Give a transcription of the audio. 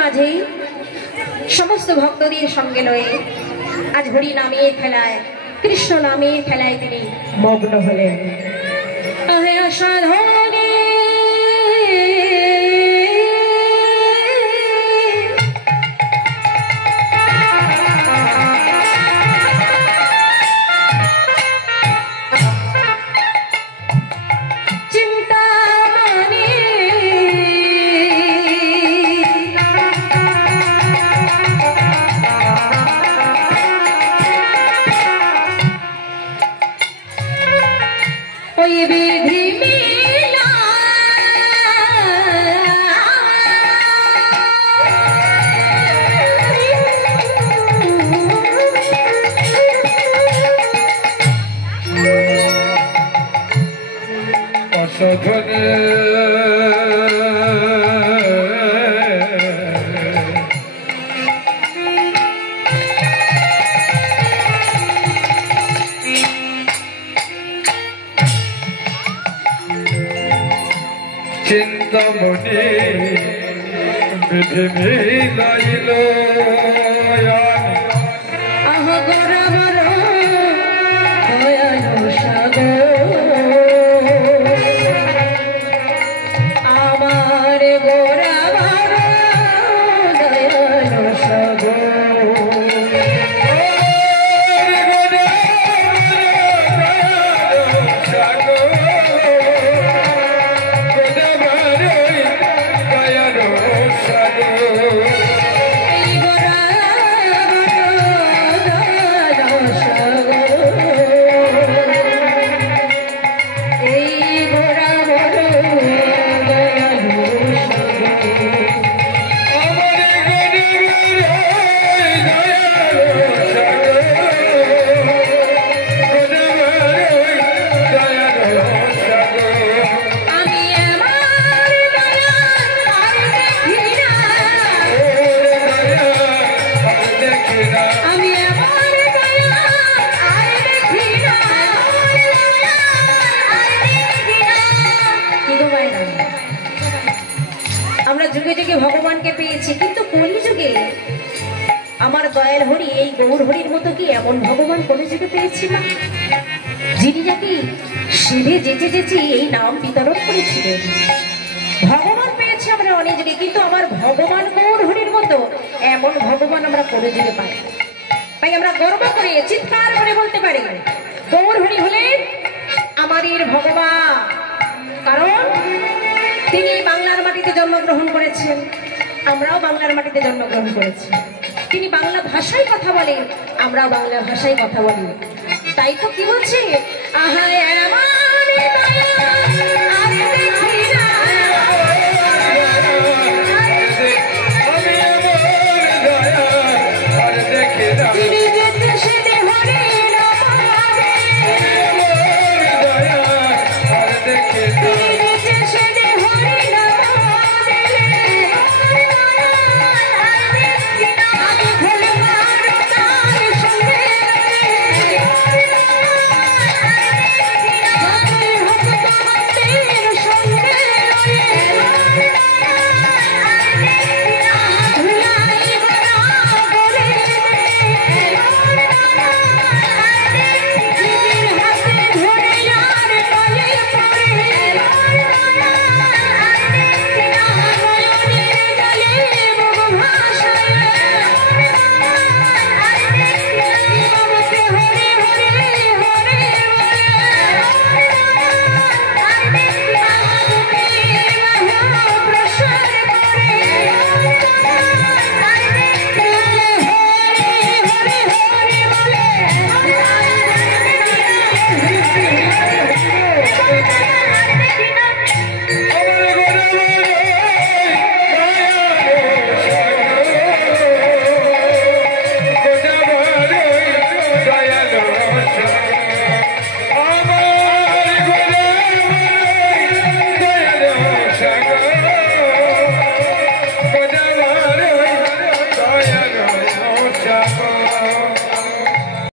মাঝেই সমস্ত ভক্তদের সঙ্গে লয়ে আজ হরি নামের খেলায় কৃষ্ণ নামের খেলায় তিনি মগ্ন হলেন। সাধনে চিন্তামণি বিধি মিলাইল भगवान के पेয়েছি কিন্তু কলিযুগে আমার দয়াল হরি এই গৌর হরির মতো কি এমন ভগবান কলিযুগে পেয়েছি না যিনি নাকি শিবে যেচে যেচে এই নাম বিতরণ করেছিলেন। ভগবান পেয়েছি আমরা অনেক যুগে কিন্তু আমার ভগবান গৌর হরির মতো এমন ভগবান আমরা কলিযুগে পাই। তাই আমরা গর্ব করে চিৎকার করে বলতে পারি গৌর হরি হলেন আমাদের ভগবান, কারণ তিনি বাংলার মাটিতে জন্মগ্রহণ করেছেন, আমরাও বাংলার মাটিতে জন্মগ্রহণ করেছি। তিনি বাংলা ভাষায় কথা বলেন, আমরাও বাংলা ভাষায় কথা বলি। তাই তো কি বলছে আহায় আমার